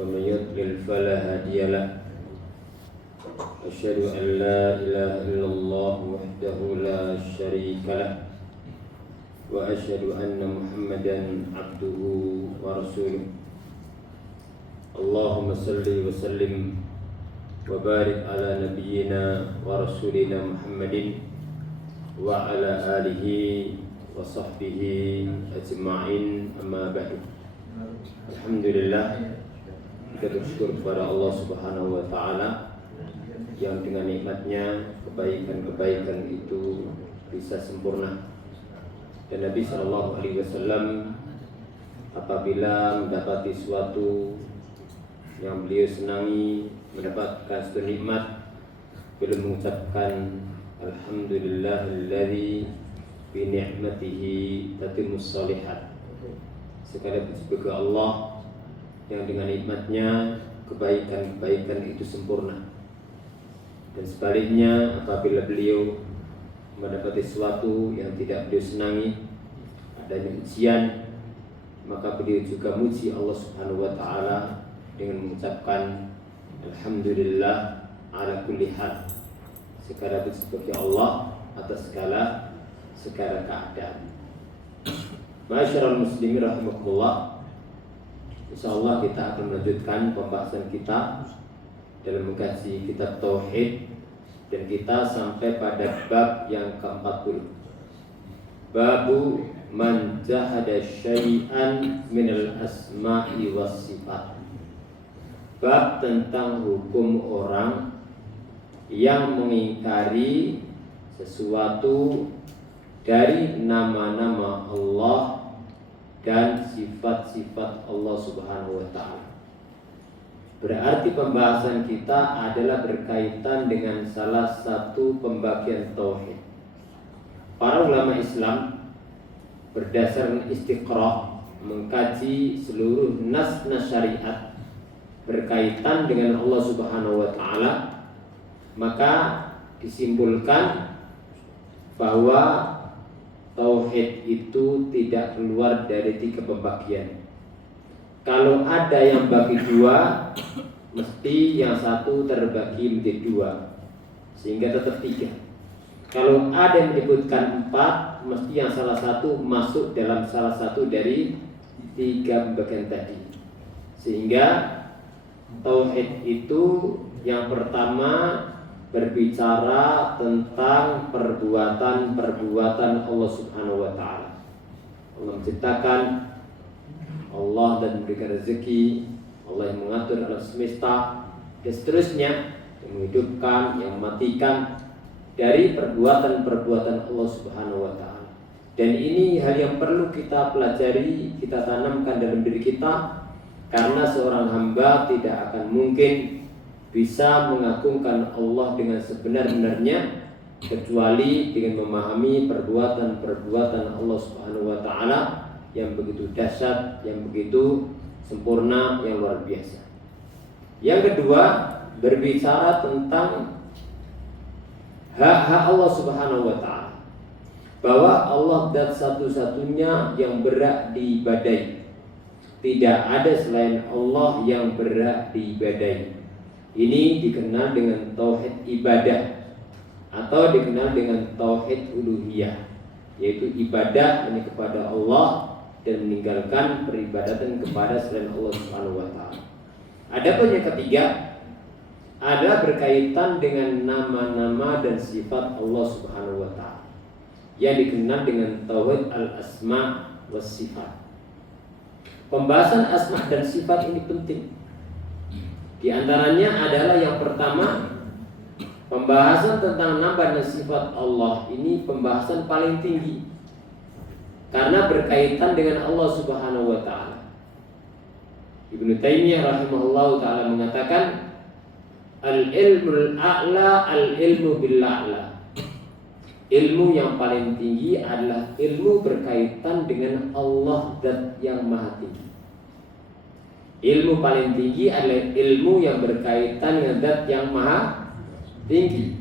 ومن يضلل فلا هادي له أشهد أن لا إله إلا الله وحده لا شريك له وأشهد أن محمدا عبده ورسوله اللهم صل وسلم وبارك على نبينا ورسولنا محمد وعلى آله وصحبه أجمعين أما بعد. Alhamdulillah, kita bersyukur kepada Allah Subhanahu wa taala yang dengan nikmatnya kebaikan-kebaikan itu bisa sempurna. Dan Nabi sallallahu alaihi wasallam apabila mendapati suatu yang beliau senangi, mendapatkan suatu nikmat, beliau mengucapkan alhamdulillahilladzi bi ni'matihi tatimmus shalihat. Sekali sebagai Allah yang dengan nikmatnya kebaikan-kebaikan itu sempurna. Dan sebaliknya apabila beliau mendapati sesuatu yang tidak beliau senangi, adanya ujian, maka beliau juga muji Allah Subhanahu wa taala dengan mengucapkan alhamdulillah ala kulli hal. Segala puji bagi Allah atas segala keadaan. Ma'asyiral muslimin rahimakumullah. Insyaallah kita akan melanjutkan pembahasan kita dalam mengkaji kitab tauhid, dan kita sampai pada bab yang ke-40. Babu man jahada syai'an minal asma'i was sifat. Bab tentang hukum orang yang mengingkari sesuatu dari nama-nama Allah dan sifat-sifat Allah Subhanahu wa taala. Berarti pembahasan kita adalah berkaitan dengan salah satu pembagian tauhid. Para ulama Islam berdasarkan istiqra' mengkaji seluruh nas-nas syariat berkaitan dengan Allah Subhanahu wa taala, maka disimpulkan bahwa tauhid itu tidak keluar dari 3 pembagian. Kalau ada yang bagi 2, mesti yang satu terbagi menjadi 2, sehingga tetap 3. Kalau ada yang menyebutkan 4, mesti yang salah satu masuk dalam salah satu dari 3 pembagian tadi. Sehingga tauhid itu yang pertama berbicara tentang perbuatan Allah Subhanahu wa taala. Allah menciptakan, Allah dan memberikan rezeki, Allah yang mengatur alam semesta, dan seterusnya, yang menghidupkan, yang mematikan, dari perbuatan Allah Subhanahu wa taala. Dan ini hal yang perlu kita pelajari, kita tanamkan dalam diri kita, karena seorang hamba tidak akan mungkin bisa mengagungkan Allah dengan sebenar-benarnya kecuali dengan memahami perbuatan Allah Subhanahu wa taala yang begitu dahsyat, yang begitu sempurna, yang luar biasa. Yang kedua, berbicara tentang hak-hak Allah Subhanahu wa taala, bahwa Allah zat satu-satunya yang berhak diibadahi. Tidak ada selain Allah yang berhak diibadahi. Ini dikenal dengan tauhid ibadah atau dikenal dengan tauhid uluhiyah, yaitu ibadah hanya kepada Allah dan meninggalkan peribadatan kepada selain Allah Subhanahu wa taala. Adapun yang ketiga adalah berkaitan dengan nama-nama dan sifat Allah Subhanahu wa taala, yang dikenal dengan tauhid al-asma was sifat. Pembahasan asma dan sifat ini penting. Di antaranya adalah yang pertama, pembahasan tentang nama dan sifat Allah ini pembahasan paling tinggi karena berkaitan dengan Allah Subhanahu wa taala. Ibnu Taimiyah rahimahullahu taala mengatakan al-ilmul a'la al-ilmu bil a'la. Ilmu yang paling tinggi adalah ilmu berkaitan dengan Allah zat yang maha tinggi. Ilmu paling tinggi adalah ilmu yang berkaitan dengan zat yang maha tinggi.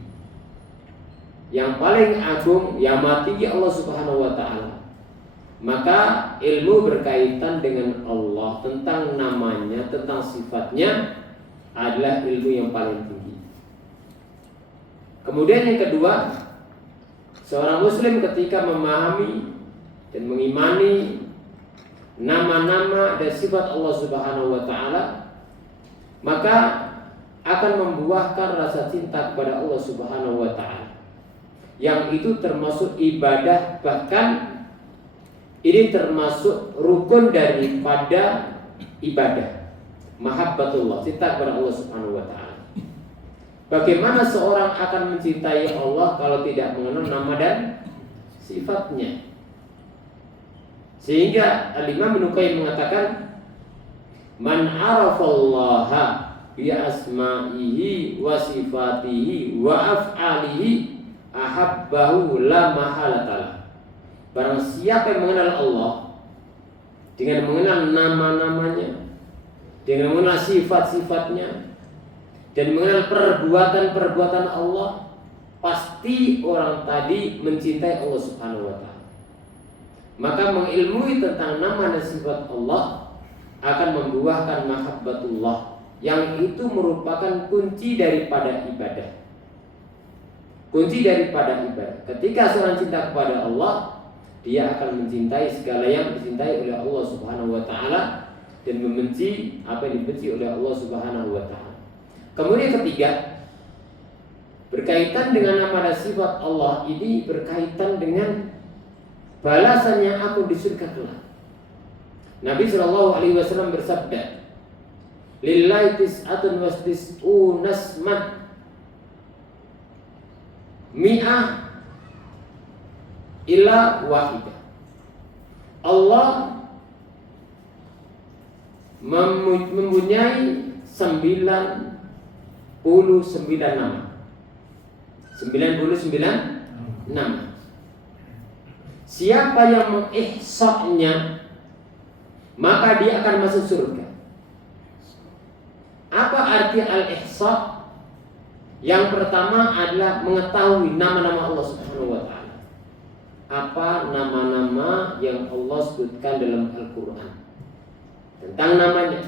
Yang paling agung, yang maha tinggi Allah Subhanahu wa taala. Maka ilmu berkaitan dengan Allah, tentang namanya, tentang sifatnya, adalah ilmu yang paling tinggi. Kemudian yang kedua, seorang muslim ketika memahami dan mengimani nama-nama dan sifat Allah Subhanahu wa taala, maka akan membuahkan rasa cinta kepada Allah Subhanahu wa taala. Yang itu termasuk ibadah, bahkan ini termasuk rukun daripada ibadah. Mahabbatullah, cinta kepada Allah Subhanahu wa taala. Bagaimana seorang akan mencintai Allah kalau tidak mengenal nama dan sifatnya? Sehingga Al-Imam Ibnu Qayyim mengatakan, man arafallaha bi asma'ihi wa sifatihi wa af'alihi ahabbahu la mahalatalah. Barang siapa yang mengenal Allah dengan mengenal nama-namanya, dengan mengenal sifat-sifatnya, dan mengenal perbuatan-perbuatan Allah, pasti orang tadi mencintai Allah Subhanahu wa taala. Maka mengilmui tentang nama dan sifat Allah akan membuahkan mahabbatullah, yang itu merupakan kunci daripada ibadah. Kunci daripada ibadah. Ketika seorang cinta kepada Allah, dia akan mencintai segala yang dicintai oleh Allah Subhanahu wa taala dan membenci apa yang dibenci oleh Allah Subhanahu wa taala. Kemudian ketiga, berkaitan dengan nama dan sifat Allah ini berkaitan dengan balasan yang aku di surga kelak. Nabi sallallahu alaihi wasallam bersabda, lillahi tis'atun wa tis'una asmat mi'ah ila wahidah. Allah mempunyai 99 nama. 99 nama. Siapa yang mengihsa'nya, maka dia akan masuk surga. Apa arti al-ihsa'? Yang pertama adalah mengetahui nama-nama Allah Subhanahu wa taala. Apa nama-nama yang Allah sebutkan dalam Al-Qur'an tentang namanya?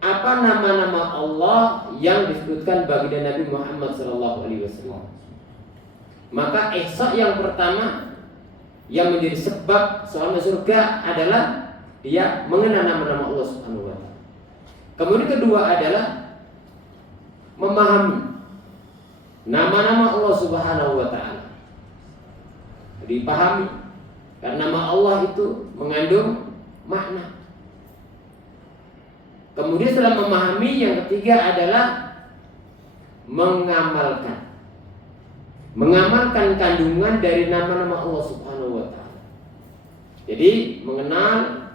Apa nama-nama Allah yang disebutkan baginda Nabi Muhammad SAW? Maka ihsa' yang pertama yang menjadi sebab seorang surga adalah dia mengenal nama-nama Allah Subhanahu wa taala. Kemudian kedua adalah memahami nama-nama Allah Subhanahu wa taala. Dipahami, karena nama Allah itu mengandung makna. Kemudian setelah memahami, yang ketiga adalah mengamalkan kandungan dari nama-nama Allah Subhanahu wa taala. Jadi mengenal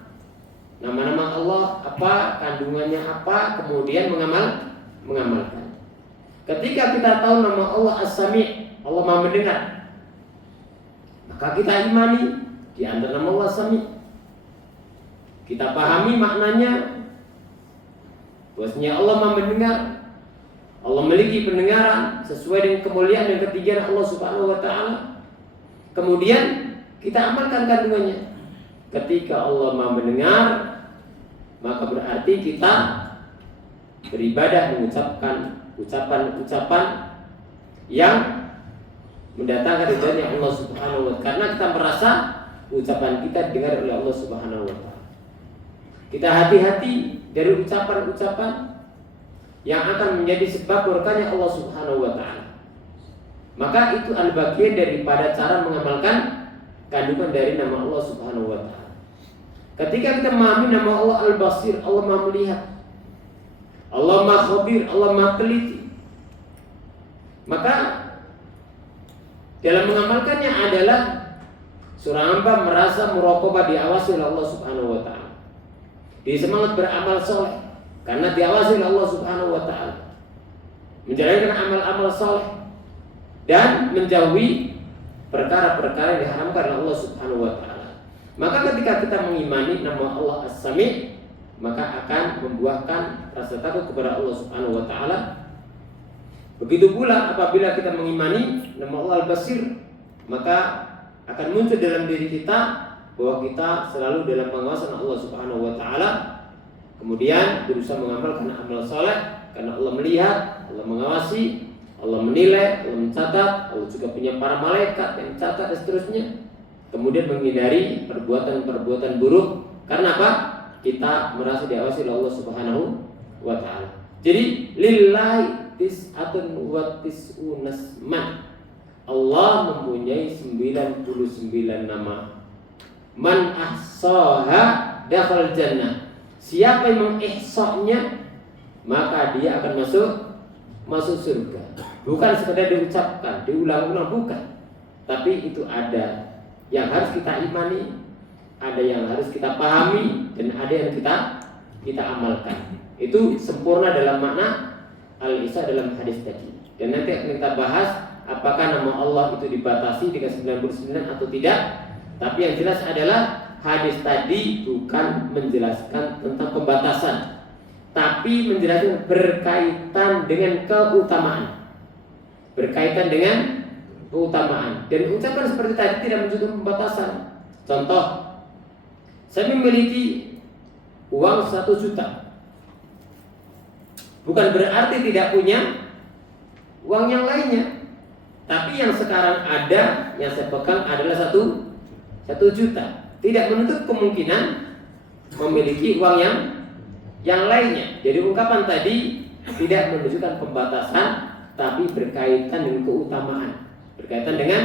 nama-nama Allah apa, kandungannya apa, kemudian mengamalkan. Ketika kita tahu nama Allah As-Sami', Allah Maha mendengar, maka kita imani di antara nama Allah As-Sami'. Kita pahami maknanya, bahwasanya Allah Maha mendengar, Allah memiliki pendengaran sesuai dengan kemuliaan dan ketinggian Allah Subhanahu wa taala. Kemudian kita amalkan kandungannya. Ketika Allah Maha mendengar, maka berarti kita beribadah mengucapkan ucapan-ucapan yang mendatangkan ridhonya Allah Subhanahu wa taala, karena kita merasa ucapan kita didengar oleh Allah Subhanahu wa taala. Kita hati-hati dari ucapan-ucapan yang akan menjadi sebab berkahnya Allah Subhanahu wa taala. Maka itu adalah bagian daripada cara mengamalkan kandungan dari nama Allah Subhanahu wa taala. Ketika kita memahami nama Allah Al-Basir, Allah Maha melihat, Allah Maha khabir, Allah Maha teliti, maka dalam mengamalkannya adalah seorang hamba merasa muraqabah, diawasi oleh Allah Subhanahu wa taala. Dia semangat beramal soleh karena diawasi oleh Allah Subhanahu wa taala, menjalankan amal-amal soleh dan menjauhi perkara-perkara yang diharamkan oleh Allah Subhanahu wa taala. Maka ketika kita mengimani nama Allah As-Sami', maka akan membuahkan rasa takut kepada Allah Subhanahu wa taala. Begitu pula apabila kita mengimani nama Allah Al-Basir, maka akan muncul dalam diri kita bahwa kita selalu dalam pengawasan Allah Subhanahu wa taala, kemudian berusaha mengamalkan amal soleh karena Allah melihat, Allah mengawasi, Allah menilai, Allah mencatat, Allah juga punya para malaikat yang mencatat dan seterusnya. Kemudian menghindari perbuatan-perbuatan buruk karena apa? Kita merasa diawasi oleh Allah Subhanahu wa taala. Jadi lillahi tis'atun wa tis'unas man. Allah mempunyai 99 nama. Man ahsaha dakhal jannah. Siapa yang mengihsanya, maka dia akan masuk surga. Bukan sekedar diucapkan, diulang-ulang, bukan. Tapi itu ada yang harus kita imani, ada yang harus kita pahami, dan ada yang kita amalkan. Itu sempurna dalam makna al-ihsa dalam hadis tadi. Dan nanti akan kita bahas apakah nama Allah itu dibatasi dengan 99 atau tidak. Tapi yang jelas adalah hadis tadi bukan menjelaskan tentang pembatasan, tapi menjelaskan berkaitan dengan keutamaan. Berkaitan dengan keutamaan. Dan ucapan seperti tadi tidak menunjukkan pembatasan. Contoh, saya memiliki uang 1 juta. Bukan berarti tidak punya uang yang lainnya. Tapi yang sekarang ada, yang saya pegang adalah 1 juta. Tidak menutup kemungkinan memiliki uang yang lainnya. Jadi ungkapan tadi tidak menunjukkan pembatasan, tapi berkaitan dengan keutamaan. Berkaitan dengan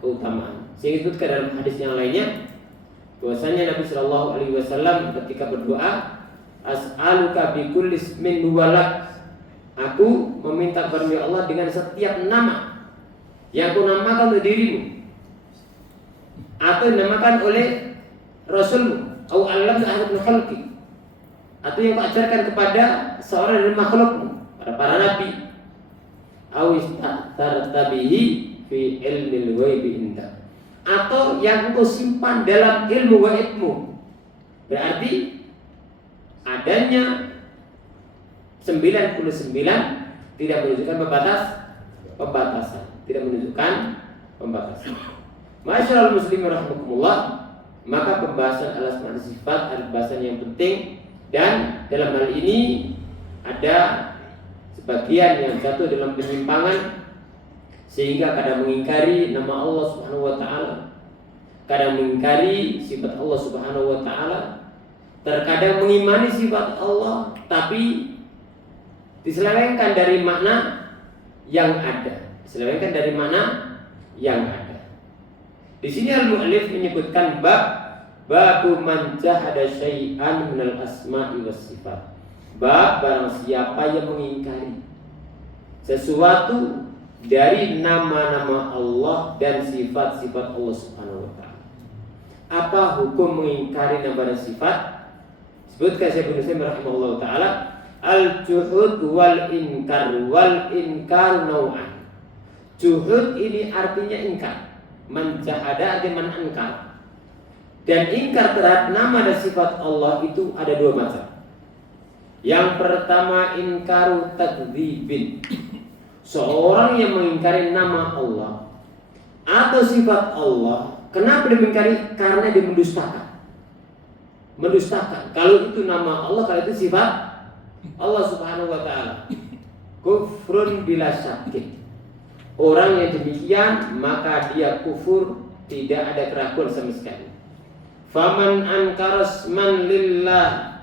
keutamaan. Sehingga disebutkan dalam hadis yang lainnya bahwasanya Nabi Shallallahu Alaihi Wasallam ketika berdoa, as'aluka bi kulli ismin huwalak. Aku meminta kepada Allah dengan setiap nama yang aku namakan untuk dirimu atau dinamakan oleh Rasulmu, atau alam ahad khalqi, atau yang kau ajarkan kepada seorang dari makhlukmu, para nabi, atau istatartabihi fi ilmil ghaibi indak, atau yang engkau simpan dalam ilmu gaibmu. Berarti adanya 99 tidak menunjukkan pembatasan, tidak menunjukkan pembatasan. Masyaallah muslimin rahimakumullah, maka pembahasan al-asma' wa sifat adalah pembahasan yang penting, dan dalam hal ini ada sebagian yang jatuh dalam penyimpangan sehingga kadang mengingkari nama Allah Subhanahu wa taala, kadang mengingkari sifat Allah Subhanahu wa taala, terkadang mengimani sifat Allah tapi diselewengkan dari makna yang ada, diselewengkan dari makna yang ada. Di sini al-mu'allif menyebutkan babu man jahada syai'an minal asma'i was sifat. Bab barang siapa yang mengingkari sesuatu dari nama-nama Allah dan sifat-sifat Allah Subhanahu wa taala. Apa hukum mengingkari nama dan sifat? Sebutkan Syekh Ibnu Utsaimin rahimahullah taala, al-juhud wal inkar nau'an. Juhud ini artinya ingkar. Man jahada artinya man ankar. Dan ingkar terhadap nama dan sifat Allah itu ada 2 macam. Yang pertama inkaru takdzibin. Seorang yang mengingkari nama Allah atau sifat Allah, kenapa dia mengingkari? Karena dia mendustakan. Mendustakan. Kalau itu nama Allah, kalau itu sifat Allah Subhanahu wa taala. Kufrun bila syakin. Orang yang demikian maka dia kufur, tidak ada keraguan sama sekali. Faman ankara isman lillah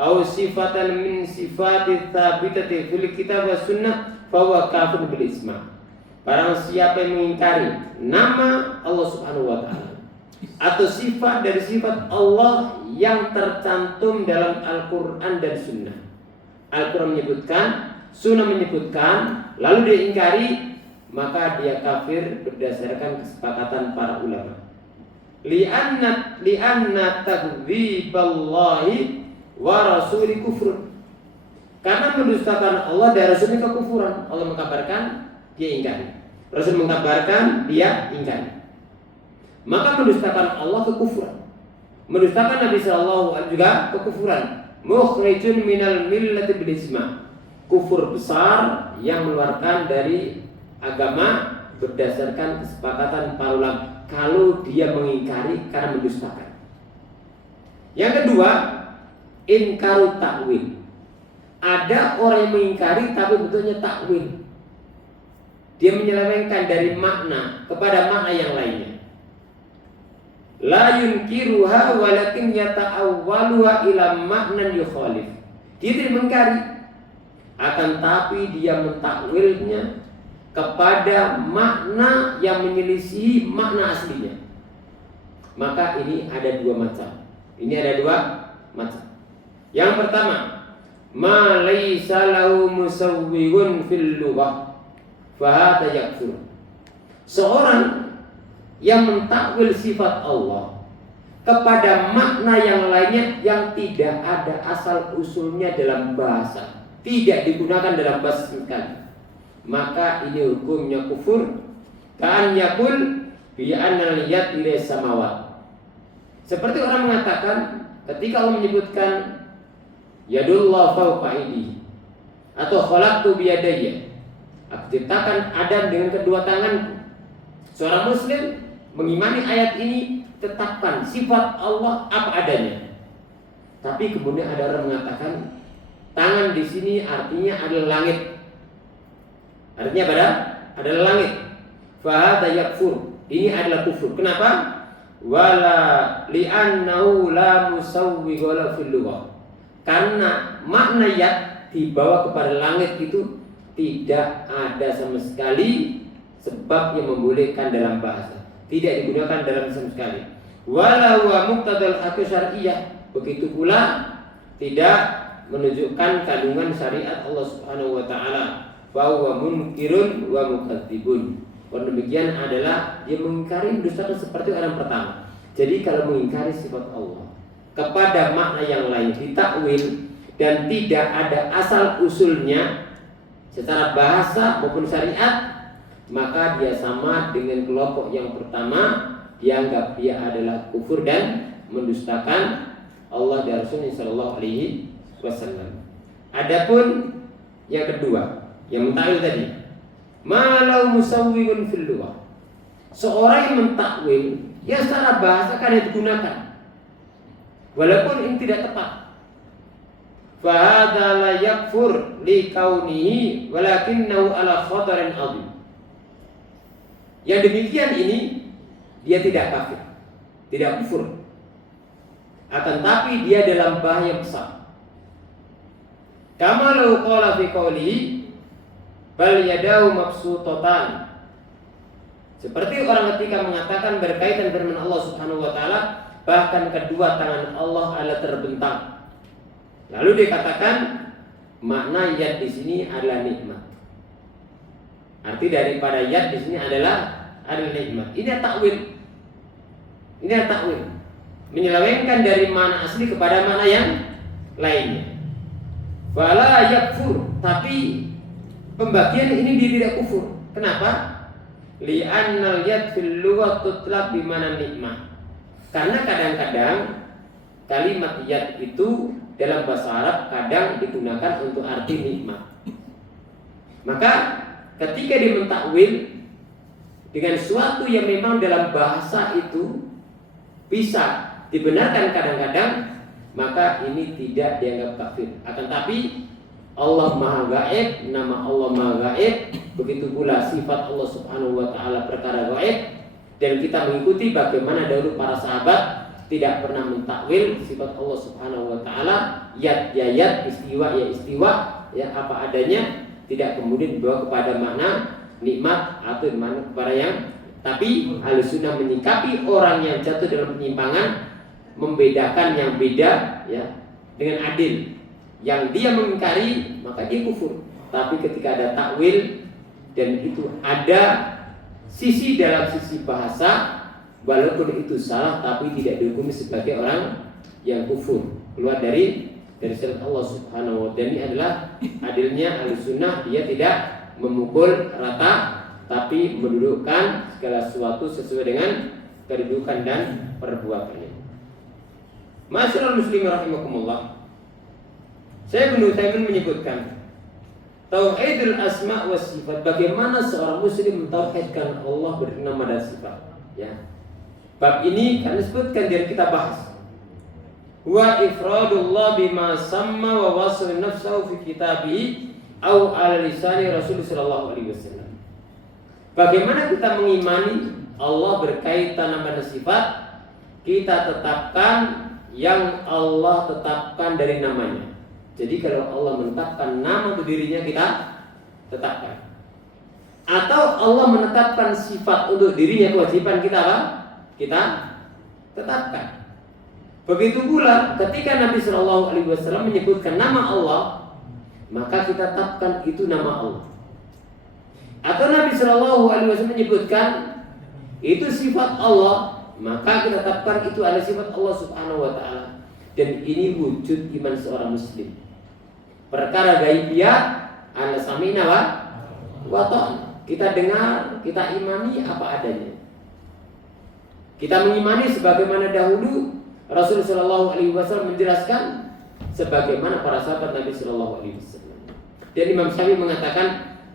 aw sifatan min sifati tsabitati fil kitab was sunnah fa huwa kafir bil isma. Barang siapa yang mengingkari nama Allah Subhanahu wa taala atau sifat dari sifat Allah yang tercantum dalam Al-Qur'an dan Sunnah. Al-Qur'an menyebutkan, Sunnah menyebutkan, lalu dia ingkari, maka dia kafir berdasarkan kesepakatan para ulama. Li'anna takdziballahi wa rasuli kufrun. Karena mendustakan Allah dan Rasulnya kekufuran. Allah mengkabarkan, dia ingkari. Rasul mengkabarkan, dia ingkari. Maka mendustakan Allah kekufuran. Mendustakan Nabi sallallahu alaihi juga kekufuran. Mukhrijun minal millati bil isma. Kufur besar yang mengeluarkan dari agama berdasarkan kesepakatan para ulama. Kalau dia mengingkari karena mendustakan. Yang kedua, inkaru takwil. Ada orang yang mengingkari tapi betulnya takwil. Dia menyelewengkan dari makna kepada makna yang lainnya. La yunkiruha walakin yata'awwaluha ila maknan yukhalif. Dia tidak mengingkari, akan tapi dia mentakwilnya kepada makna yang menyelisihi makna aslinya. Maka ini ada dua macam. Yang pertama, ma laysa lahu musawwirun fil lughah fa hadha yakfur. Seorang yang mentakwil sifat Allah kepada makna yang lainnya yang tidak ada asal usulnya dalam bahasa, tidak digunakan dalam bahasa sekali, maka ini hukumnya kufur. Ka'an yakul bi annal yad ila samawat. Seperti orang mengatakan ketika Allah menyebutkan yadullah fawqa aydih atau khalaqtu bi yadayya, aku ciptakan Adam dengan kedua tanganku. Seorang muslim mengimani ayat ini, tetapkan sifat Allah apa adanya. Tapi kemudian ada orang mengatakan tangan di sini artinya adalah langit. Artinya apa? Adalah langit. Fa hadza yakfur. Ini adalah kufur. Kenapa? Wala li'annahu la musawwi wala fil lughah. Karena makna yad dibawa kepada langit itu tidak ada sama sekali sebab yang membolehkan dalam bahasa. Tidak digunakan dalam sama sekali. Wala wa muqtadal haqqi syar'iyyah. Begitu pula tidak menunjukkan kandungan syariat Allah Subhanahu wa taala. Fa huwa munkirun wa mukadzibun. Demikian adalah dia mengingkari, mendustakan seperti orang pertama. Jadi kalau mengingkari sifat Allah kepada makna yang lain ditakwil dan tidak ada asal usulnya secara bahasa maupun syariat, maka dia sama dengan kelompok yang pertama, dianggap dia adalah kufur dan mendustakan Allah dan Rasulullah sallallahu alaihi wasallam. Adapun yang kedua, yang mentakwil tadi, malau musawwirun fil lughah. Seorang yang mentakwil, ya secara bahasa kan digunakan, walaupun ini tidak tepat. Fa hadza la yakfur li kaunihi walakinnahu ala khatarin adhim. Yang demikian ini dia tidak kafir, tidak kufur, akan tapi dia dalam bahaya besar. Kama law qala fi qawlihi bal yadahu mabsutatan. Seperti orang ketika mengatakan berkaitan firman Allah Subhanahu wa taala, bahkan kedua tangan Allah adalah terbentang. Lalu dikatakan makna yad di sini adalah nikmat. Arti daripada yad di sini adalah nikmat. Ini takwil. Menyelewengkan dari makna asli kepada makna yang lainnya. Fala yakfur, tapi pembagian ini dia tidak kufur. Kenapa? Li'annal yad fil lughah tutlaq bi mana nikmah. Karena kadang-kadang kalimat yad itu dalam bahasa Arab kadang digunakan untuk arti nikmat. Maka ketika dimentakwil dengan suatu yang memang dalam bahasa itu bisa dibenarkan kadang-kadang, maka ini tidak dianggap kafir. Akan tapi Allah Maha Gaib, nama Allah Maha Gaib, begitu pula sifat Allah Subhanahu wa taala perkara gaib, dan kita mengikuti bagaimana dahulu para sahabat tidak pernah mentakwil sifat Allah Subhanahu wa taala, yad ya yad, istiwa ya istiwa, ya apa adanya, tidak kemudian dibawa kepada makna nikmat atau makna kepada yang. Tapi Ahlussunnah menyikapi orang yang jatuh dalam penyimpangan, membedakan yang beda ya dengan adil. Yang dia mengingkari maka dia kufur. Tapi ketika ada takwil dan itu ada sisi dalam sisi bahasa, walaupun itu salah tapi tidak dihukumi sebagai orang yang kufur, keluar dari syariat Allah Subhanahu wa taala. Ini adalah adilnya Ahlussunnah, dia tidak memukul rata tapi mendudukkan segala sesuatu sesuai dengan kedudukan dan perbuatannya. Masyaallah muslimin rahimakumullah. Saya Ibnu Utsaimin menyebutkan tauhidul asma wa sifat, bagaimana seorang muslim mentauhidkan Allah bernama dan sifat. Ya. Bab ini kami sebutkan dan kita bahas. wa ifradullah bima samma wa wasl nafsahu fi kitabihi au ala lisani Rasul sallallahu alaihi wasallam. Bagaimana kita mengimani Allah berkaitan nama dan sifat? Kita tetapkan yang Allah tetapkan dari namanya. Jadi kalau Allah menetapkan nama untuk dirinya, kita tetapkan. Atau Allah menetapkan sifat untuk dirinya, kewajiban kita apa? Kita tetapkan. Begitu pula ketika Nabi Shallallahu Alaihi Wasallam menyebutkan nama Allah, maka kita tetapkan itu nama Allah. Atau Nabi Shallallahu Alaihi Wasallam menyebutkan itu sifat Allah, maka kita tetapkan itu adalah sifat Allah Subhanahu Wa Taala. Dan ini wujud iman seorang Muslim. Perkara gaibiyah, anda samina wa ta'na. Kita dengar, kita imani apa adanya. Kita mengimani sebagaimana dahulu Rasulullah Shallallahu Alaihi Wasallam menjelaskan, sebagaimana para sahabat Nabi Shallallahu Alaihi Wasallam. Dan Imam Syafi'i mengatakan,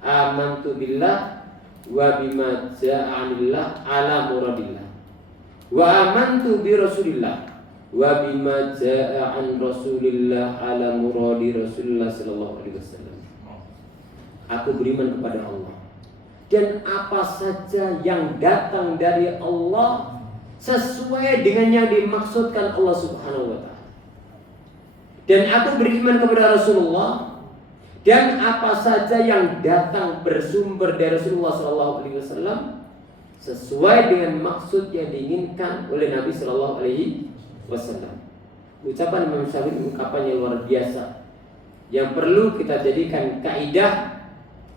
amantu billah wa bima ja'anillah ala muradillah, wa amantu bi Rasulillah wa bima ja'an Rasulillah ala muradi Rasulullah Shallallahu Alaihi Wasallam. Aku beriman kepada Allah dan apa saja yang datang dari Allah sesuai dengan yang dimaksudkan Allah Subhanahu wa Ta'ala. Dan aku beriman kepada Rasulullah dan apa saja yang datang bersumber dari Rasulullah Sallallahu Alaihi Wasallam sesuai dengan maksud yang diinginkan oleh Nabi Sallallahu Alaihi Wasallam. Ucapan Imam Syafi'i ungkapan yang luar biasa yang perlu kita jadikan kaidah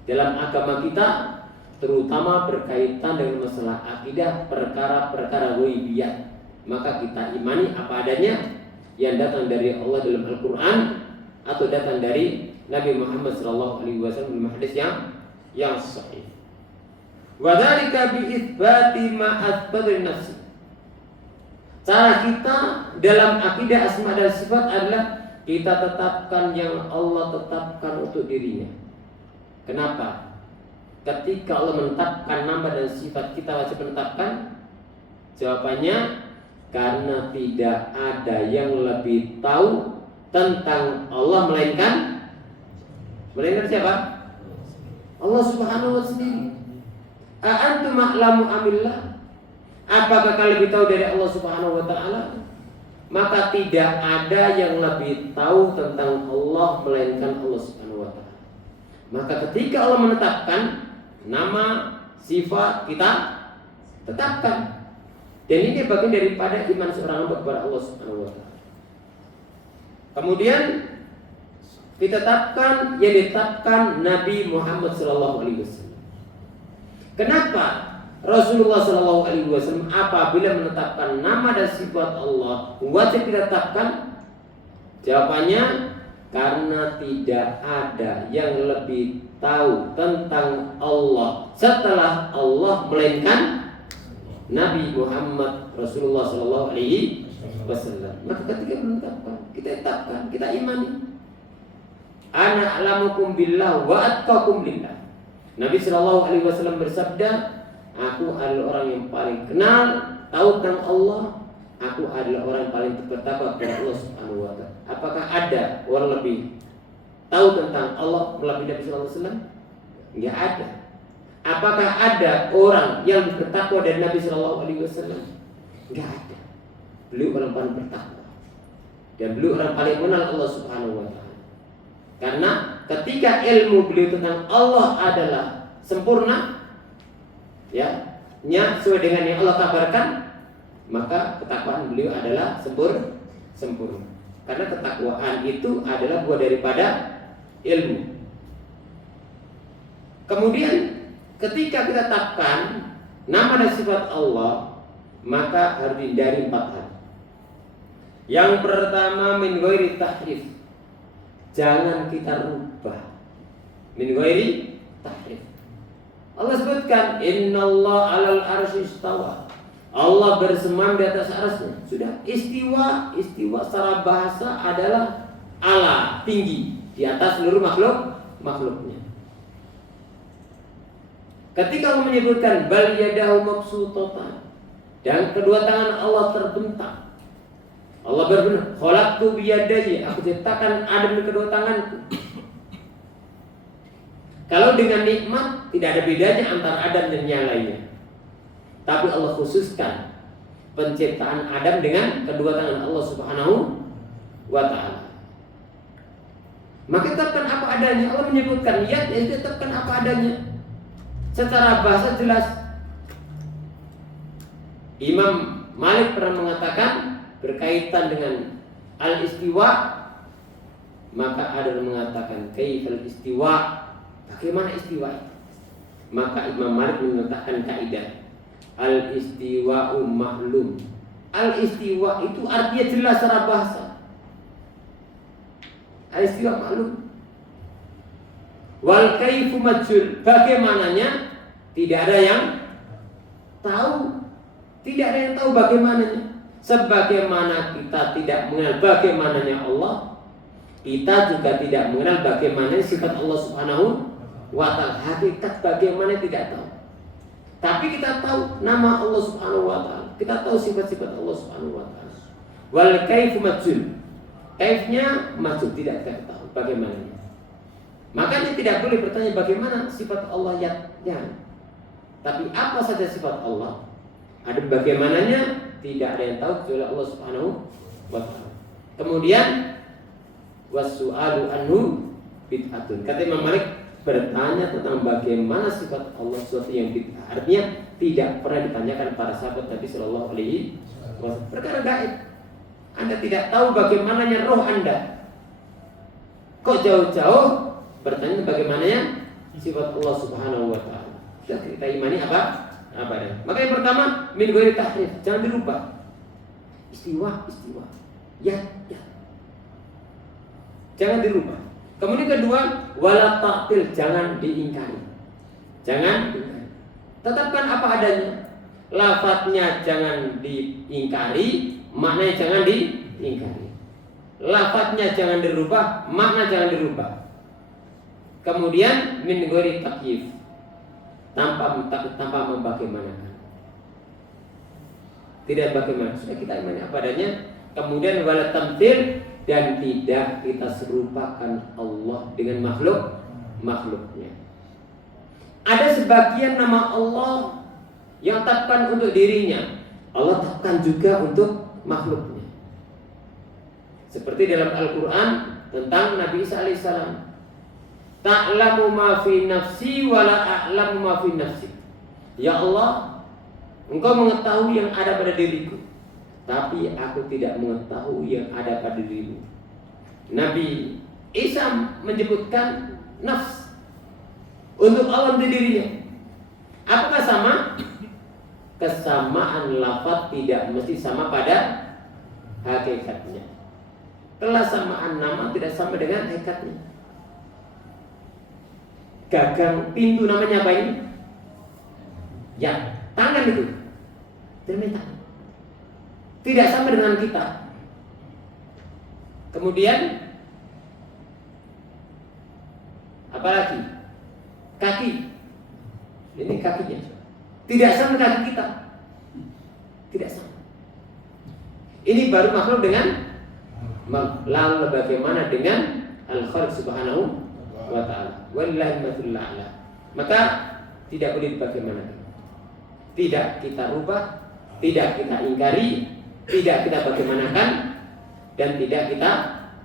dalam agama kita, terutama berkaitan dengan masalah akidah, perkara-perkara ghaibiyat. Maka kita imani apa adanya yang datang dari Allah dalam Al-Quran atau datang dari Nabi Muhammad sallallahu alaihi wasallam dalam hadis yang sahih. Wa dzalika bi itsbati ma athbata nafsi. Cara kita dalam akidah asma dan sifat adalah kita tetapkan yang Allah tetapkan untuk dirinya. Kenapa? Ketika Allah menetapkan nama dan sifat, kita wajib menetapkan? Jawabannya, karena tidak ada yang lebih tahu tentang Allah melainkan siapa? Allah Subhanahu wa Ta'ala. A'antum a'lamu amillah? Apakah kalian lebih tahu dari Allah Subhanahu wa Ta'ala? Maka tidak ada yang lebih tahu tentang Allah melainkan Allah Subhanahu wa Ta'ala. Maka ketika Allah menetapkan nama, sifat, kita tetapkan. Dan ini bagian daripada iman seorang hamba kepada Allah Subhanahu wa Ta'ala. Kemudian ditetapkan yang ditetapkan Nabi Muhammad sallallahu alaihi wasallam. Kenapa Rasulullah sallallahu alaihi wasallam apabila menetapkan nama dan sifat Allah wajib ditetapkan? Jawabannya, karena tidak ada yang lebih tahu tentang Allah setelah Allah melainkan Nabi Muhammad Rasulullah sallallahu alaihi wasallam. Maka ketika menetapkan, kita tetapkan, kita imani. Ana a'lamukum billah wa atqakum lillah. Nabi sallallahu alaihi wasallam bersabda, aku adalah orang yang paling kenal, tahu tentang Allah. Aku adalah orang yang paling bertakwa kepada Allah Subhanahu wa Ta'ala. Apakah ada orang lebih tahu tentang Allah melebihi Nabi sallallahu alaihi wasallam? Enggak ada. Apakah ada orang yang bertakwa dari Nabi sallallahu alaihi wasallam? Enggak ada. Beliau orang paling bertakwa dan beliau orang paling mengenal Allah Subhanahu wa Ta'ala. Karena ketika ilmu beliau tentang Allah adalah sempurna, ya, sesuai dengan yang Allah kabarkan, maka ketakwaan beliau adalah sempurna. Karena ketakwaan itu adalah buah daripada ilmu. Kemudian ketika kita tetapkan nama dan sifat Allah, maka harus dihindari 4 hal. Yang pertama, min ghairi tahrif. Jangan kita rubah. Min ghairi tahrif. Allah sebutkan innallaha 'alal arsy istawa. Allah bersemayam di atas arsy-Nya. Sudah, istiwa secara bahasa adalah ala, tinggi, di atas seluruh makhluknya. Ketika Allah menyebutkan bal yadahu mabsutatan, dan kedua tangan Allah terbentang, Allah berfirman, "Khalaqtu biyadayya," aku ciptakan Adam dengan kedua tanganku. Kalau dengan nikmat tidak ada bedanya antara Adam dan yang lainnya. Tapi Allah khususkan penciptaan Adam dengan kedua tangan Allah Subhanahu wa ta'ala. Maka tetapkan apa adanya. Allah menyebutkan ya, tetapkan apa adanya. Secara bahasa jelas. Imam Malik pernah mengatakan berkaitan dengan al-istiwa, maka ada yang mengatakan kaifal istiwa, bagaimana istiwa. Maka Imam Malik mengatakan kaidah al-istiwa'u ma'lum. Al-istiwa itu artinya jelas secara bahasa. Al-istiwa ma'lum. Wal kaifu majhul, bagaimananya tidak ada yang tahu. Tidak ada yang tahu bagaimananya. Sebagaimana kita tidak mengenal bagaimananya Allah, kita juga tidak mengenal bagaimana sifat Allah Subhanahu wa ta'ala. Hakikat bagaimana tidak tahu. Tapi kita tahu nama Allah Subhanahu wa ta'ala. Kita tahu sifat-sifat Allah Subhanahu wa ta'ala. Wal kaifu majhul. Kaifnya majhul, tidak kita tahu bagaimananya. Makanya tidak boleh bertanya bagaimana sifat Allah yang. Tapi apa saja sifat Allah, ada bagaimananya, tidak ada yang tahu kecuali Allah Subhanahu wa ta'ala. Kemudian wasu'alu anhu bid'atun. Kata Imam Malik, bertanya tentang bagaimana sifat Allah sesuatu yang bid'ah. Artinya tidak pernah ditanyakan para sahabat Nabi Sallallahu Alaihi Wasallam. Perkara gaib. Anda tidak tahu bagaimananya roh Anda. Kok jauh-jauh bertanya bagaimananya sifat Allah Subhanahu wa ta'ala. Kita imani apa? Maka yang pertama, min ghairi tahrif, jangan dirubah. Istiwa. Ya. Jangan dirubah. Kemudian kedua, wala ta'til, jangan diingkari. Tetapkan apa adanya. Lafadznya jangan diingkari, maknanya jangan diingkari. Lafadznya jangan dirubah, makna jangan dirubah. Kemudian min ghairi takyif, tanpa membagaimanakan. Tidak bagaimana, sudah kita imani apa adanya. Kemudian wala tamthil, dan tidak kita serupakan Allah dengan makhluknya. Ada sebagian nama Allah yang tetapkan untuk dirinya, Allah tetapkan juga untuk makhluknya. Seperti dalam Al-Quran tentang Nabi Isa alaihissalam, ta'lamu ma fi nafsi wa la a'lamu ma fi nafsi. Ya Allah, Engkau mengetahui yang ada pada diriku, tapi aku tidak mengetahui yang ada pada dirimu. Nabi Isa menyebutkan nafs untuk Allah di dirinya. Apakah sama? Kesamaan lafaz tidak mesti sama pada hakikatnya. Kesamaan nama tidak sama dengan hakikatnya. Gagang pintu namanya apa ini? Ya, tangan itu. Tangan. Tidak sama dengan kita. Kemudian apalagi? Kaki. Ini kakinya. Tidak sama dengan kaki kita. Tidak sama. Ini baru makhluk dengan lalu bagaimana dengan Al-Khaliq Subhanahu wa ta'ala. Wallahi mathul a'la. Maka tidak boleh bagaimana. Tidak kita rubah, tidak kita ingkari, tidak kita bagaimanakan, dan tidak kita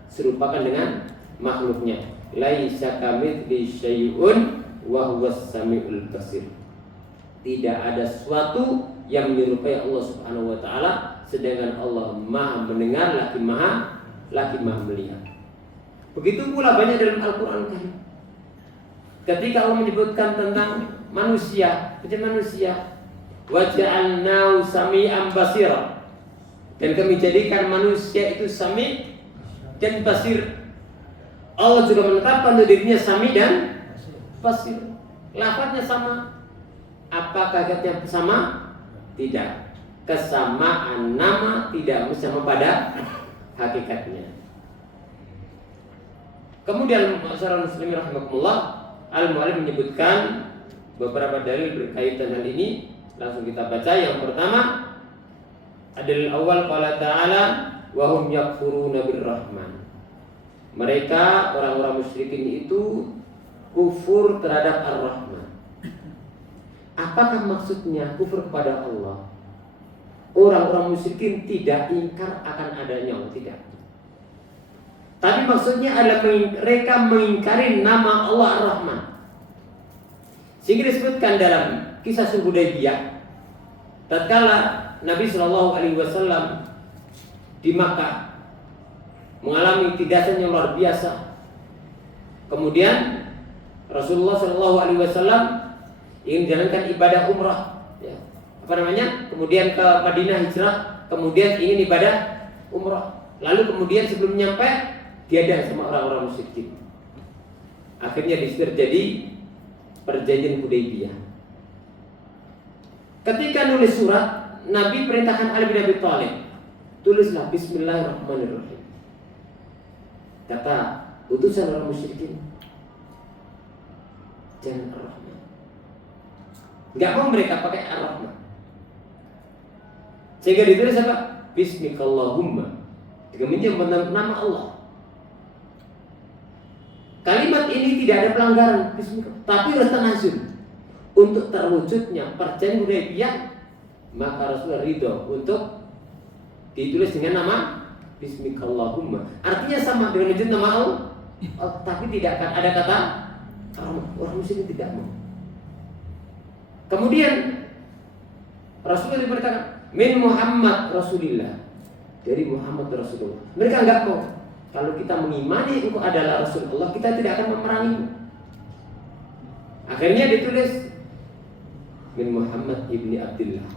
serupakan dengan makhluknya. Laisa kamitslihi syai'un wa huwas samiul basir. Tidak ada sesuatu yang menyerupai Allah Subhanahu wa ta'ala, sedangkan Allah Maha mendengar lagi Maha melihat. Begitu pula banyak dalam Al-Qur'an kan. Ketika Allah menyebutkan tentang manusia, waja'alnahu sami'an basira, dan kami jadikan manusia itu sami dan basir. Allah juga menetapkan untuk dirinya sami dan basir. Lafadznya sama. Apakah hakikatnya sama? Tidak. Kesamaan nama tidak sama pada hakikatnya. Kemudian masyarakat muslimin rahimakumullah, Al-Mu'allif menyebutkan beberapa dalil berkaitan hal ini. Langsung kita baca. Yang pertama, dalil awal qala ta'ala wa hum yakfuruna birrahman. Mereka orang-orang musyrikin itu kufur terhadap Ar-Rahman. Apakah maksudnya kufur kepada Allah? Orang-orang musyrikin tidak ingkar akan adanya Allah, tidak. Tapi maksudnya adalah mereka mengingkari nama Allah Ar-Rahman. Sehingga disebutkan dalam kisah Sulh Hudaybiyah, tatkala Nabi SAW di Makkah mengalami tindasan yang luar biasa. Kemudian Rasulullah SAW ingin menjalankan ibadah umrah, ya. Kemudian ke Madinah hijrah, kemudian ingin ibadah umrah. Lalu kemudian sebelum nyampe diadang sama orang-orang musyrikin. Akhirnya terjadi perjanjian Hudaybiyah. Ketika nulis surat, Nabi perintahkan Ali bin Abi Thalib, tulislah Bismillahirrahmanirrahim. Kata utusan orang musyrikin, jangan Ar-Rahman. Enggak mau mereka pakai Ar-Rahman. Sehingga ditulis apa? Bismikallahumma. Kemudian nama Allah. Kalimat ini tidak ada pelanggaran, tapi restanazun untuk terwujudnya perjanjian Hudaybiyah, maka Rasulullah ridho untuk ditulis dengan nama Bismikallahumma. Artinya sama dengan wujud nama Allah, tapi tidak akan ada kata orang musyrik tidak mau. Kemudian Rasulullah diberitakan min Muhammad Rasulillah, dari Muhammad Rasulullah. Mereka enggak mau. Kalau kita mengimani engkau adalah Rasulullah, kita tidak akan memerangi. Akhirnya ditulis min Muhammad ibni Abdullah.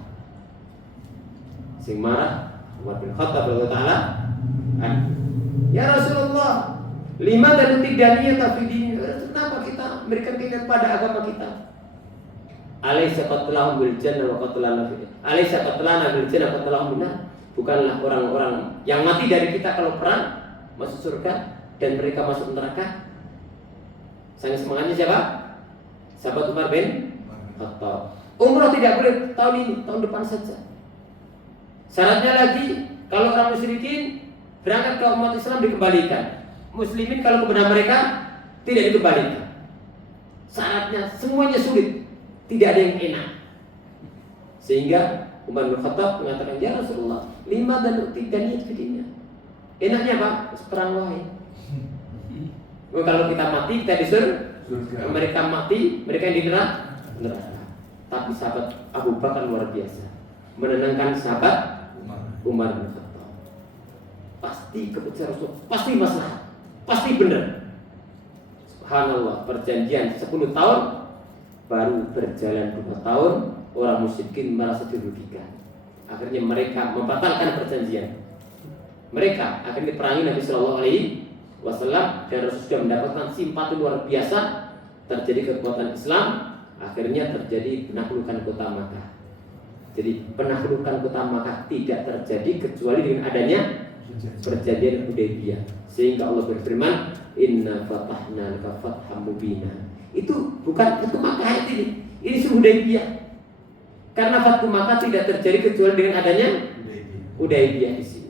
Sing marah Umar bin Khattab radhiyallahu taala, ya Rasulullah, lima dan tiga niat fi din. Kenapa kita memberikan keinginan pada agama kita? Alaysa qatlahum bil jannah wa qatlana fi. Alaysa qatlana bil jannah wa qatlahum bin nar. Bukanlah orang-orang yang mati dari kita kalau perang masuk surga dan mereka masuk neraka? Sangat semangatnya siapa? Sahabat Umar bin Khattab. Umrah tidak boleh tahun ini, tahun depan saja. Syaratnya lagi, kalau orang musyrikin berangkat ke umat Islam dikembalikan. Muslimin kalau kepada mereka tidak dikembalikan. Syaratnya semuanya sulit, tidak ada yang enak. Sehingga Umar bin Khattab mengatakan, ya Rasulullah, 5 dan 3 niat fidinya. Enaknya apa? Perang wae. Kalau kita mati, kita disuruh. Mereka mati, mereka yang di neraka. Tapi sahabat Abu Bakar luar biasa, menenangkan sahabat Umar bin Khattab. Pasti keputusan Rasul, pasti masalah, pasti benar. Subhanallah, perjanjian 10 tahun, baru berjalan 2 tahun, orang musyrikin merasa dirugikan. Akhirnya mereka membatalkan perjanjian. Mereka akan diperangi Nabi Shallallahu Alaihi Wasallam dan Rasul sudah mendapatkan simpati luar biasa. Terjadi kekuatan Islam, akhirnya terjadi penaklukan kota Makkah. Jadi penaklukan kota Makkah tidak terjadi kecuali dengan adanya perjanjian Hudaybiyah. Sehingga Allah berfirman, Inna fatahna laka fatham mubina. Itu bukan itu Makkah ini Hudaybiyah. Karena Fathu Makkah tidak terjadi kecuali dengan adanya Hudaybiyah di sini.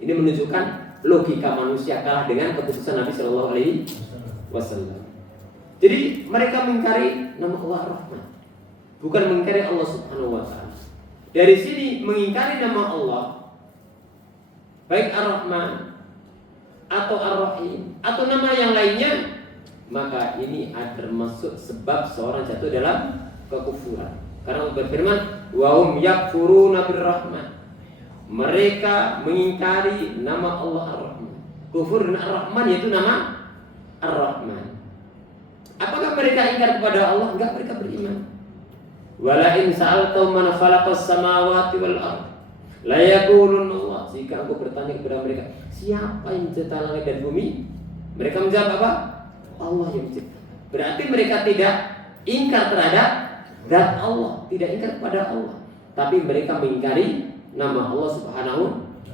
Ini menunjukkan logika manusia kalah dengan keputusan Nabi Shallallahu Alaihi Wasallam. Jadi mereka mengingkari nama Allah Ar-Rahman, bukan mengingkari Allah Subhanahu Wa Taala. Dari sini mengingkari nama Allah, baik Ar-Rahman atau Ar-Rahim atau nama yang lainnya, maka ini termasuk sebab seorang jatuh dalam kekufuran. Karena Allah berfirman, wa hum yakfuruna bir-Rahman. Mereka mengingkari nama Allah Ar-Rahman. Kufur dengan Ar-Rahman yaitu nama Ar-Rahman. Apakah mereka ingkar kepada Allah? Enggak, mereka beriman. Wala in sa'altum man khalaqas samawati wal ardh la yaqulun Allah. Jika aku bertanya kepada mereka, siapa yang mencipta langit dan bumi? Mereka menjawab apa? Allah yang mencipta. Berarti mereka tidak ingkar terhadap zat Allah, tidak ingkar kepada Allah, tapi mereka mengingkari nama Allah Subhanahu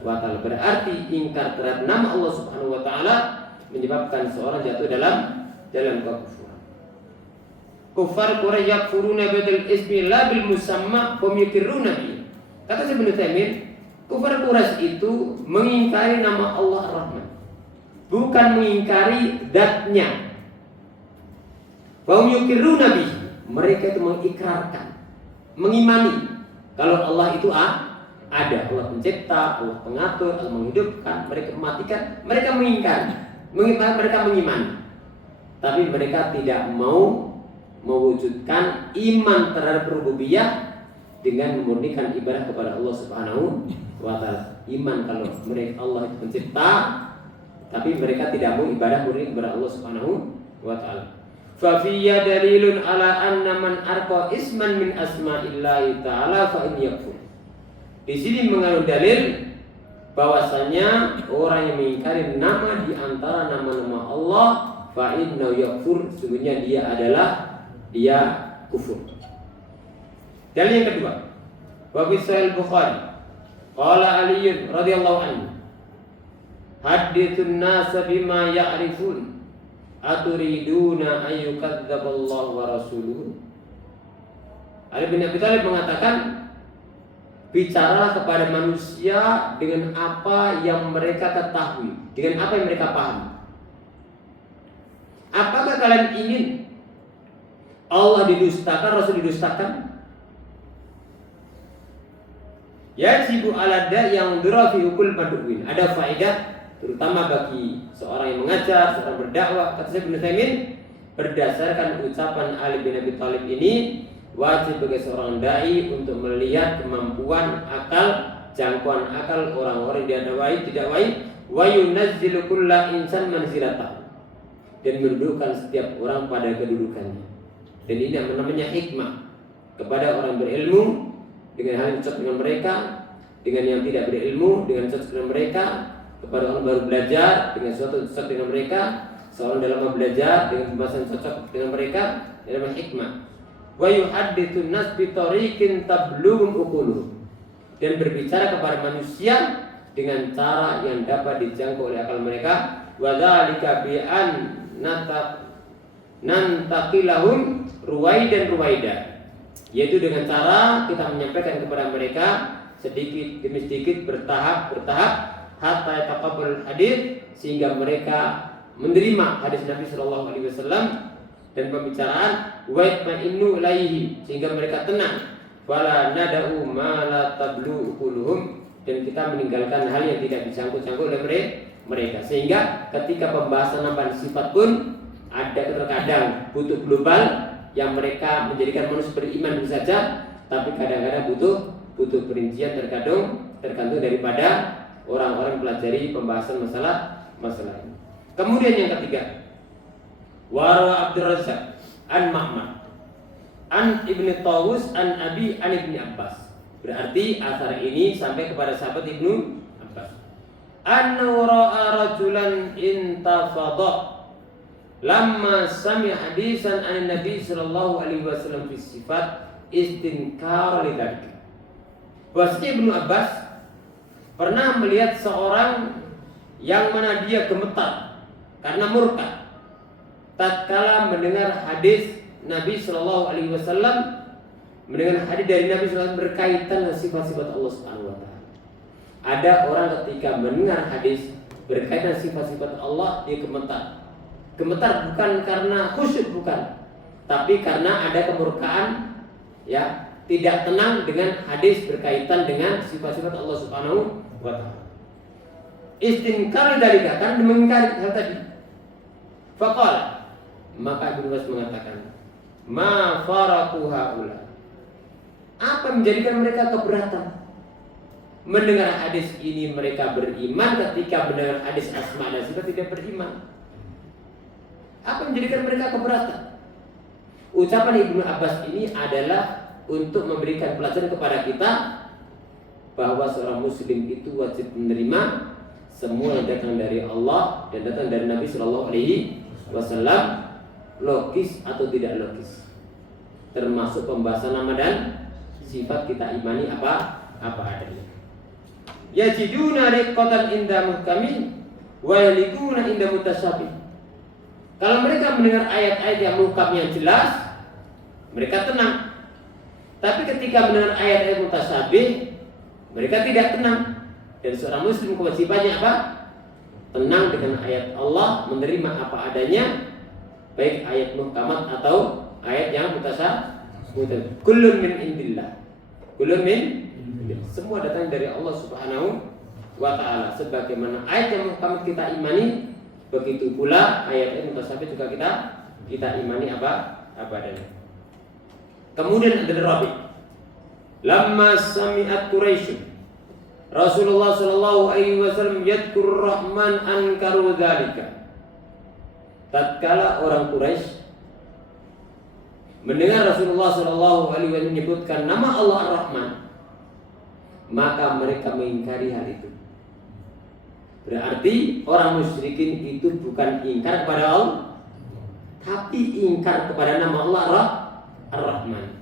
wa Ta'ala. Berarti ingkar terhadap nama Allah Subhanahu wa Ta'ala menyebabkan seorang jatuh dalam kekufuran. Kufar Quraisy yakfuruna bil ismi la bil musamma hum yukirruna bi. Kata Ibnu Taimiyah, Kufar Quraisy itu mengingkari nama Allah Ar-Rahman, bukan mengingkari zatnya. Wa yuqirruna bihi, mereka itu mengikrarkan, mengimani kalau Allah itu ada, Allah pencipta, Allah pengatur, Allah menghidupkan, mereka mematikan, mereka mengingkari, mereka mengimani. Tapi mereka tidak mau mewujudkan iman terhadap rububiyah dengan memurnikan ibadah kepada Allah Subhanahu wa taala. Iman kalau mereka Allah itu pencipta, tapi mereka tidak mau ibadah murni kepada Allah Subhanahu wa taala. Fa fiyya dalilun ala anna man arqa isman min asma'illahi ta'ala fa in yakfur. Di sini mengandung dalil bahwasanya orang yang mengingkari nama di antara nama-nama Allah fa inna yakfur, sesungguhnya dia kufur. Dalil yang kedua, wa fi Sahih Bukhari qala Ali radhiyallahu anhu, haditsun nas bima ya'rifun aturiduna ayyukadzdzaballahu wa rasuluhu. Ali bin Abi Thalib mengatakan, bicaralah kepada manusia dengan apa yang mereka ketahui, dengan apa yang mereka pahami. Apakah kalian ingin Allah didustakan, Rasul didustakan? Yajibu ala da yang durafi hukul mad'uin. Ada faedah terutama bagi seorang yang mengajar, seorang berdakwah. Kata Syekh Ibnu Utsaimin, berdasarkan ucapan Ali bin Abi Thalib ini, wajib bagi seorang dai untuk melihat kemampuan akal, jangkauan akal orang-orang yang didakwai, wa yunazzilu kulla insan manzilatahu, dan mendudukkan setiap orang pada kedudukannya. Dan ini yang namanya hikmah kepada orang berilmu dengan hal yang cocok dengan mereka, dengan yang tidak berilmu dengan cocok dengan mereka, kepada orang baru belajar dengan sesuatu cocok dengan mereka, seorang dalam belajar dengan pembahasan cocok dengan mereka, dalam hikmah. Wa yuhadditsun nas bi tariqin tablughum uquluhum, dan berbicara kepada manusia dengan cara yang dapat dijangkau oleh akal mereka. Wa dzalika bi an nantakilahum ruwaidan ruwaida, yaitu dengan cara kita menyampaikan kepada mereka sedikit demi sedikit, bertahap hatta yataqabbal hadis, sehingga mereka menerima hadis Nabi sallallahu alaihi wasallam dan pembicaraan, wa yatma'innu ilaihi, sehingga mereka tenang, wala nada'u ma la tablu quluhum, dan kita meninggalkan hal yang tidak dijangkau oleh mereka. Sehingga ketika pembahasan nama sifat pun ada terkadang butuh global yang mereka menjadikan manusia beriman saja, tapi kadang-kadang butuh perincian tergantung daripada orang-orang pelajari pembahasan masalah ini. Kemudian yang ketiga, Wara Abdul Razzaq an Ma'mar an Ibnu Tawus an Abi an Ibnu Abbas. Berarti asar ini sampai kepada sahabat Ibnu Abbas. Anna ra'a rajulan intafadha lamma sami'a hadisan an Nabi sallallahu alaihi wasallam fi sifat istinkar lidzalik. Bahwasanya Ibnu Abbas pernah melihat seorang yang mana dia gemetar karena murka tatkala mendengar hadis Nabi Shallallahu Alaihi Wasallam, mendengar hadis dari Nabi SAW berkaitan dengan sifat-sifat Allah Subhanahu Wa Taala. Ada orang ketika mendengar hadis berkaitan dengan sifat-sifat Allah, dia gemetar. Gemetar bukan karena khusyuk, bukan, tapi karena ada kemurkaan, ya, tidak tenang dengan hadis berkaitan dengan sifat-sifat Allah Subhanahu wa ta'ala. Istinkar dari kata mengingkari hal tadi. Faqala, maka Ibnu Abbas mengatakan, ma faraku haula, apa menjadikan mereka keberatan mendengar hadis ini? Mereka beriman, ketika mendengar hadis asma dan sifat tidak beriman. Apa menjadikan mereka keberatan? Ucapan Ibnu Abbas ini adalah untuk memberikan pelajaran kepada kita bahwa seorang muslim itu wajib menerima semua yang datang dari Allah dan datang dari Nabi Shallallahu Alaihi Wasallam, logis atau tidak logis, termasuk pembahasan nama dan sifat kita imani apa adanya. Yajiduna riqatan inda muhkamin wa yalikuna inda mutasyabih. Kalau mereka mendengar ayat-ayat yang muhkam yang jelas, mereka tenang. Tapi ketika mendengar ayat-ayat mutasyabih, mereka tidak tenang. Dan seorang muslim kewajibannya apa? Tenang dengan ayat Allah, menerima apa adanya, baik ayat muhkamat atau ayat yang mutasabih. Kullun min indillah. Kullun min indillah. Semua datang dari Allah Subhanahu wa ta'ala. Sebagaimana ayat yang muhkamat kita imani, begitu pula ayat mutasabih juga kita imani apa adanya. Kemudian ada Rabi. Lamma sami'at Quraisy Rasulullah sallallahu alaihi wasallam yadhkur Rahman ankaru dzalika. Tatkala orang Quraisy mendengar Rasulullah sallallahu alaihi wasallam menyebutkan nama Allah Ar-Rahman, maka mereka mengingkari hal itu. Berarti orang musyrikin itu bukan ingkar kepada Allah, tapi ingkar kepada nama Allah Ar-Rahman.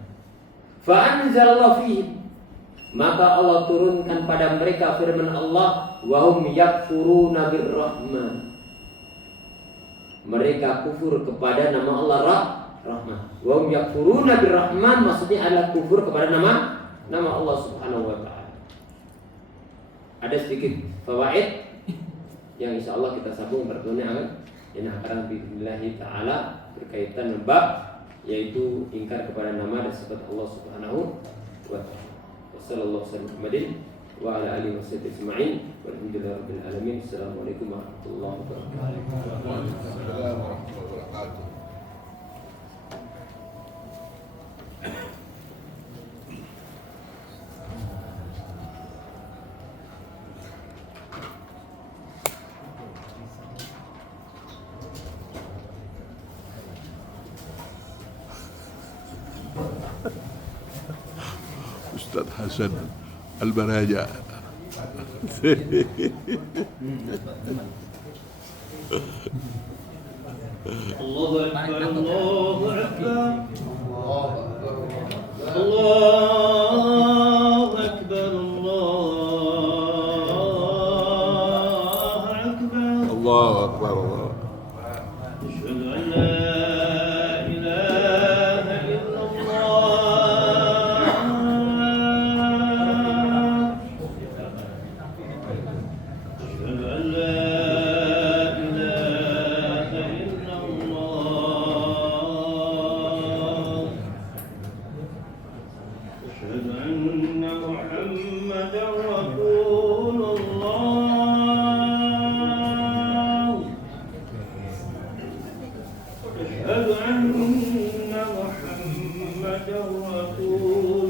Fa anzalallahu fihi, maka Allah turunkan pada mereka firman Allah, wa hum yakfuruna bir-Rahman. Mereka kufur kepada nama Allah Rahman. Wa hum yakfuruna bir-Rahman maksudnya adalah kufur kepada nama Allah Subhanahu wa taala. Ada sedikit fawaid yang insyaallah kita sambung pertemuan yang akan billahi taala berkaitan dengan bab yaitu ingkar kepada nama dan sifat Allah Subhanahu wa taala. Wassallallahu alaihi wa ala alihi washabbihi ajma'in. Walhamdulillahirabbil alamin. Assalamualaikum warahmatullahi wabarakatuh. Waalaikumsalam warahmatullahi wabarakatuh. Ustaz Hasan Al-Baraja. Allahu Akbar, Allahu Akbar, Allahu Akbar, Allahu Akbar. Asyhadu an la ilaha illallah. Asyhadu an la ilaha illallah. Asyhadu anna Muhammadar Rasulullah. أشهد أن محمدا رسول